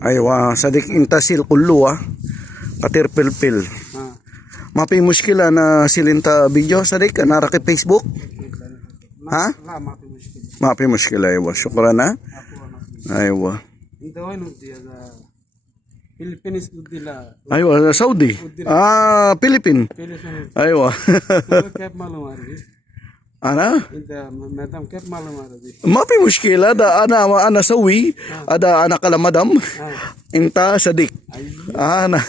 Aywa, sadik intasil kullu ah katirpilpil. Ah. Mapi muskila na silinta video sa dik nara kay Facebook. Ha? Mapi muskila. Mapi muskila aywa. Syukran na. Aywa. Ito ano, ay nung ah, Philippines udila. Aywa, Saudi. Ah, Philippine. Philippines. Aywa. Kaya malamari. أنا؟ أنت مدام كيف معلومة عربي؟ ما في مشكلة هذا أنا أنا سوي هذا آه. أنا كلام مدام آه. أنت صديق أيوة. أنا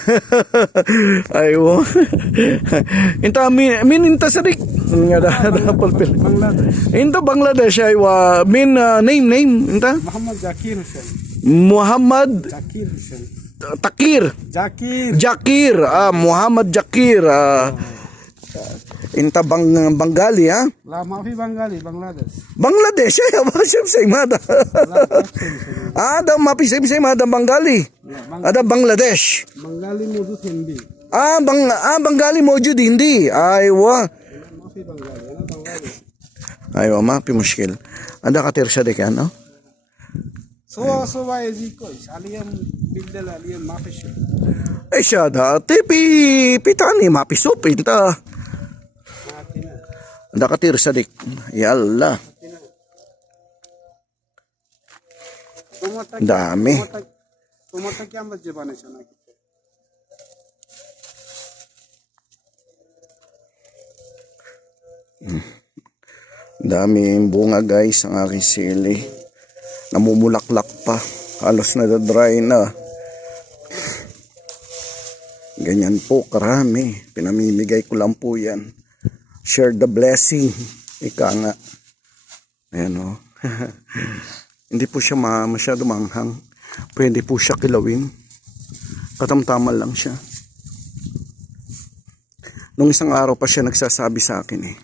أيوه أنت مين مين أنت صديق؟ هذا هذا بلبل بنغلاديش أنت بنغلاديش أيوه مين نيم نيم أنت؟ محمد زكير حسين محمد زكير حسين تقير جاكير جاكير آه محمد جاكير آه. इनता बंग, बंगाली हाँ माफी बंगाली बांग्लादेश बांग्लादेश है अब same same आदा आदा माफी same same आदा बंगाली आदा बांग्लादेश बंगाली मौजूद हिंदी आ बंग आ बंगाली मौजूद हिंदी आई वो आई वो माफी मुश्किल आदा का तेरसा देखे ना سوا سوا يزيكوش عليهم بالدل عليهم ما في شيء ايش هذا تبي بيتعني ما بيسوب انت Dakatir sadik. Ya Allah. Dami. Dami yung bunga guys ang aking sili. Namumulaklak pa. Halos nadadry na. Ganyan po karami. Pinamimigay ko lang po yan. Share the blessing. Ika nga. Ayan o. Hindi po siya ma masyado manghang. Pwede po siya kilawin. Katamtaman lang siya. Nung isang araw pa siya nagsasabi sa akin eh.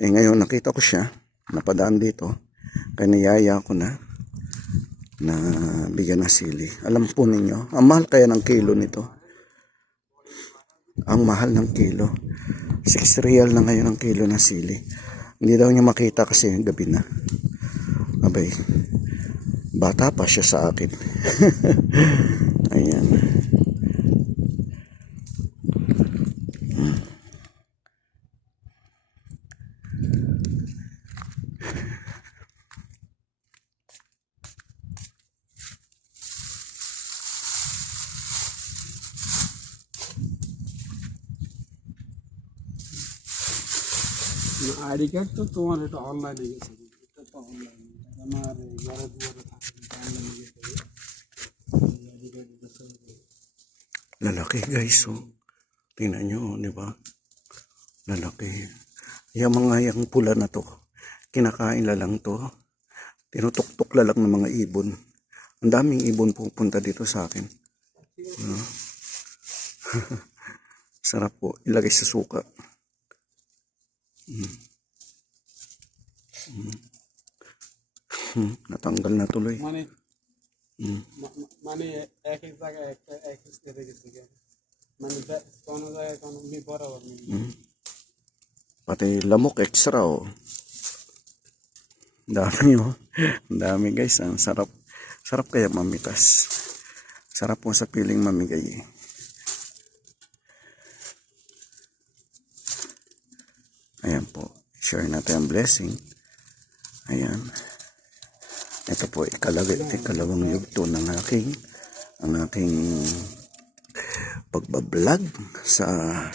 Eh ngayon nakita ko siya, napadaan dito, kaya niyaya ko na na bigyan ng sili. Alam po ninyo, ang mahal kaya ng kilo nito. Ang mahal ng kilo. 6 real na ngayon ang kilo ng sili. Hindi daw niya makita kasi gabi na. Abay, bata pa siya sa akin. Ayan. ID card তো তোমার এটা অনলাইনে গেছে এটা তো অনলাইন আমার ঘরে দুয়ারে থাকে অনলাইনে গেছে আইডি কার্ড গেছে Lalaki guys, oh. Tingnan nyo, di ba? Lalaki. Yung mga yung pula na to, kinakain la lang to. Tinutuktok la lang ng mga ibon. Ang daming ibon pupunta dito sa akin. No? Sarap po. Ilagay sa suka. Mm. Mm. Hmm, Natanggal na tuloy. মানে Mm. মা- মা- মানে এক এক জায়গায় একটা এক এক কেটে গেছে গে। মানে দে- কোনো জায়গায় কোনো মি বরাবর নেই Pati lamok extra oh. Dami oh. Dami guys. Ang sarap. Sarap kaya mamitas. Sarap po sa piling mamigay eh. Ayan po. Share natin ang blessing. Ayan. Ito po ikalagay, ikalawang yugto ng aking ang aking pagbablog sa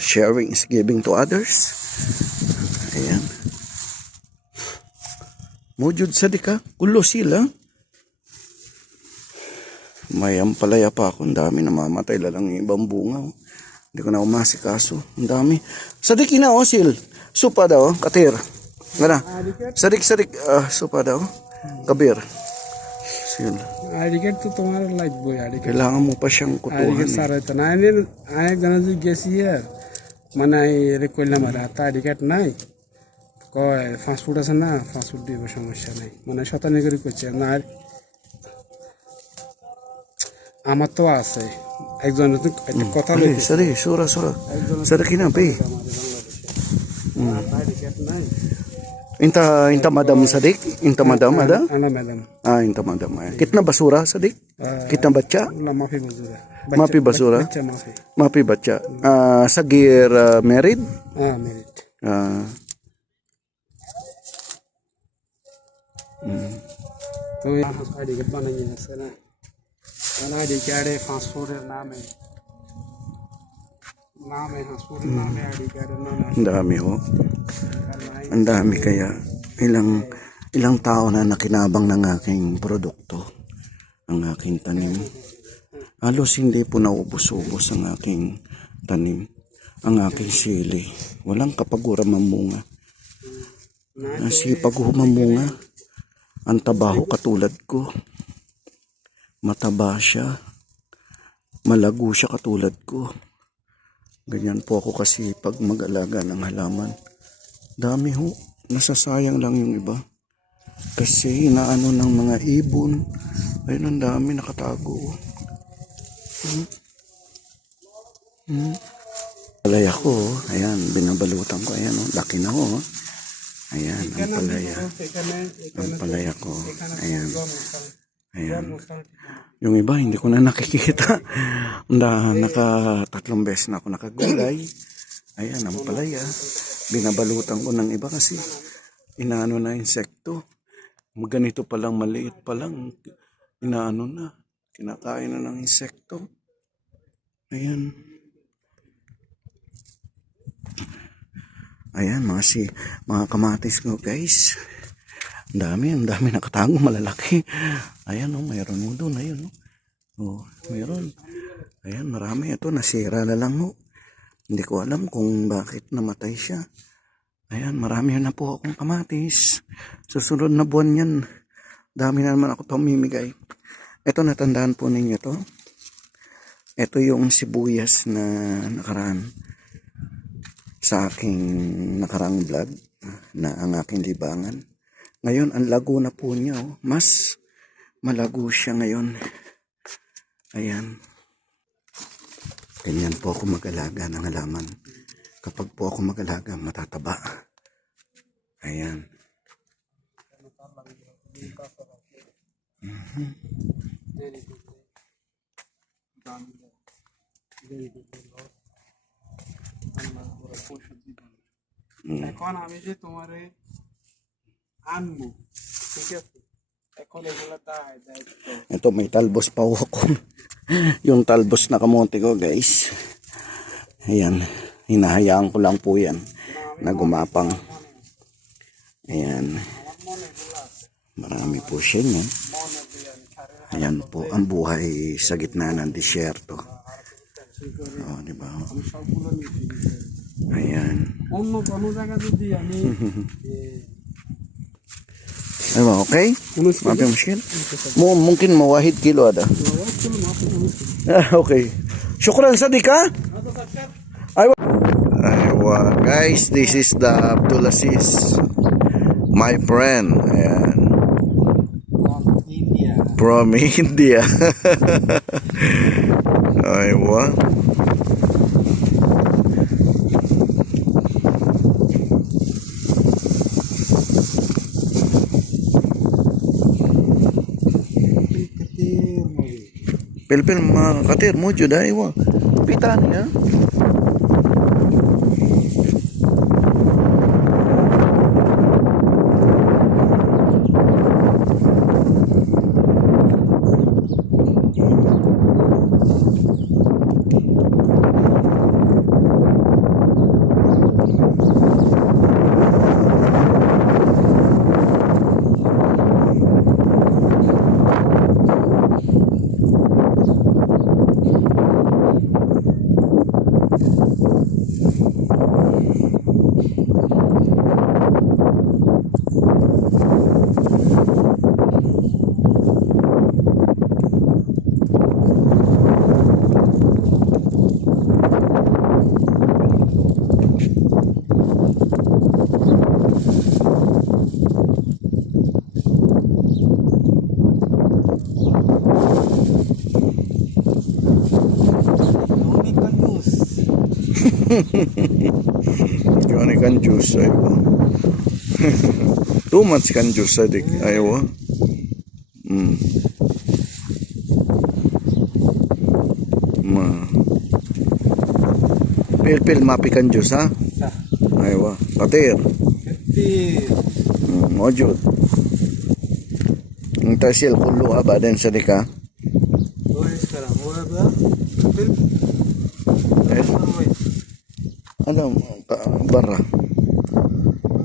sharing is giving to others. Ayan. Mujud sa di ka, kulo sila. May ampalaya pa ako, ang dami namamatay lalang yung ibang bunga. oh. Hindi ko na umasikaso. Ang dami. Sadik ina oh, sil. Supa daw, oh, katir. Nga na. Sarik-sarik. Uh, sopa daw. Kabir. So yun. ID card তো তোমার লাগবে আইডিকেট Kailangan mo pa siyang আইডিকেট kutuhan. eh. সারাইতে না আমি আমি জানাজি গেছি আর মানে এটা করলাম আর হাতে আইডিকেট নাই কয় ফাস্ট ফুড আছে না ফাস্ট ফুড দিব সমস্যা নাই মানে শতানি করে করছে না আর আমার তো আছে একজন কথা Ay, বলছে sarik. Sura, sura. Sarik na, pe. আমাদের নাই Inta inta madam sadik, inta madam ada? Ana madam. Ah, inta madam. Ya. Kitna basura sadik? Kitna baca? Na mafi basura. Baca, mafi basura. Baca, mafi. mafi baca. Ah, sagir uh, married? Ah, married. Ah. Hmm. Tu yang harus di depan fast food yang. Name, Haspuri name, hmm. Adikaran name. Ang dami oh. ho. Ang dami kaya. Ilang ilang tao na nakinabang ng aking produkto. Ang aking tanim. Halos hindi po naubos-ubos ang aking tanim. Ang aking sili. Walang kapagura mamunga. Nasipag humamunga. Ang tabaho katulad ko. Mataba siya. Malago siya katulad ko. Ganyan po ako kasi pag mag-alaga ng halaman. Dami ho, nasasayang lang yung iba. Kasi inaano ng mga ibon. Ayun ang dami nakatago. Hmm. Hmm. Palaya ko, ayan, binabalutan ko, ayan, oh, laki na ho. Oh. Ayan, ang palaya. Ang palaya ko, ayan. Ayan. Yung iba, hindi ko na nakikita. na, nakatatlong beses na ako nakagulay. Ayan, ang palaya. Ah. Binabalutan ko ng iba kasi inaano na insekto. Ganito pa lang, maliit pa lang. Inaano na. Kinakain na ng insekto. Ayan. Ayan, mga, si, mga kamatis ko guys. Ang dami, ang dami nakatago, malalaki. Ayan, oh, mayroon mo doon, ayun, oh. Oh, mayroon. Ayan, marami. Ito, nasira na lang, oh. Hindi ko alam kung bakit namatay siya. Ayan, marami na po akong kamatis. Susunod na buwan yan. Dami na naman ako pamimigay. Ito, natandaan po ninyo to. Ito yung sibuyas na nakaraan sa aking nakarang vlog na ang aking libangan. Ngayon, ang lago na po niya. Oh. Mas malago siya ngayon. Ayan. Ganyan po ako mag-alaga ng halaman. Kapag po ako mag-alaga, matataba. Ayan. Mm-hmm. Mm. कौन हमेशा तुम्हारे আনবো ঠিক আছে এখন এগুলো দায় দায়িত্ব Ito, may talbos pa ho ako. yung talbos na kamote ko, guys. Ayan. Hinahayaan ko lang po yan na gumapang. Ayan. Marami po siya yan. Ayan po, ang buhay sa gitna ng disyerto. Oh, di ba? সবগুলো মিশিয়ে দিতে হবে। Ayan. অন্য কোনো জায়গা যদি আমি এ, Ano, okay? Ano, ما في مشكلة مو ممكن مواهيد كيلو هذا كله ما في مشكلة. Ah, okay. Shukran صديق ها أيوة أيوة guys this is the Abdulaziz my friend Ayan. From India. from Pilpil mga katir mo jud ay wa. Pita niya. ها Johnny kan juice ayaw. Too much kan juice adik ayaw. Hmm. Ma. Pil pil mapi kan juice ha. Ah. Ayaw. Patir. Kecil. Hmm, mojud. Ang tasil kulo ha ba din sa dika. Ano bara.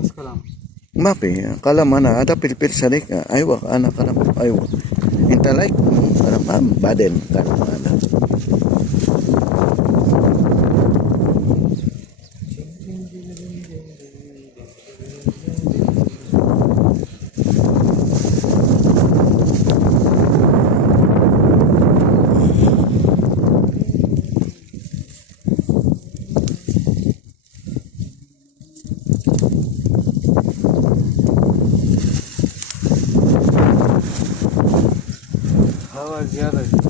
Sekarang. Mapi, kala mana ada pil-pil sadik aywa anak kana aywa. Intalay kana ma'am baden kana mana. Então, Lavajada.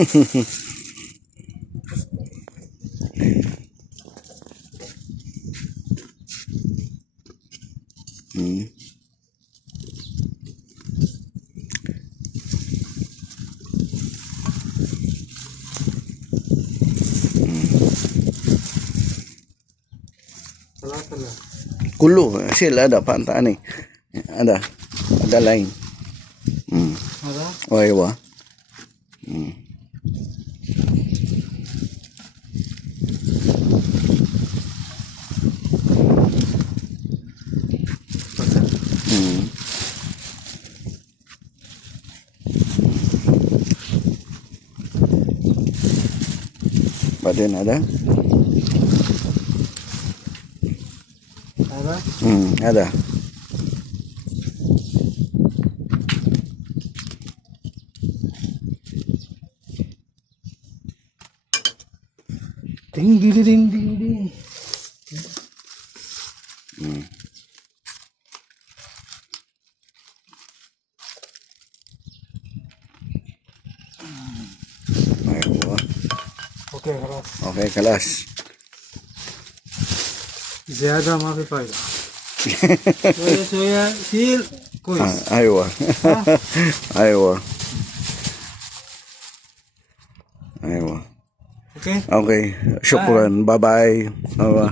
Kulu, Kulo, lah ada pantai ni. Ada. Ada lain. Hmm. Ada? Oh, iya, iwa. Baden ada? ada Hmm, ada. ding ding ding ding ding Aywa. खलास Okay, kalas. ज्यादा माफी पाएगा सोया सोया सील कोई Ah, aywa. aywa. Aywa. Okay Okay, syukran. Bye-bye. Bye-bye.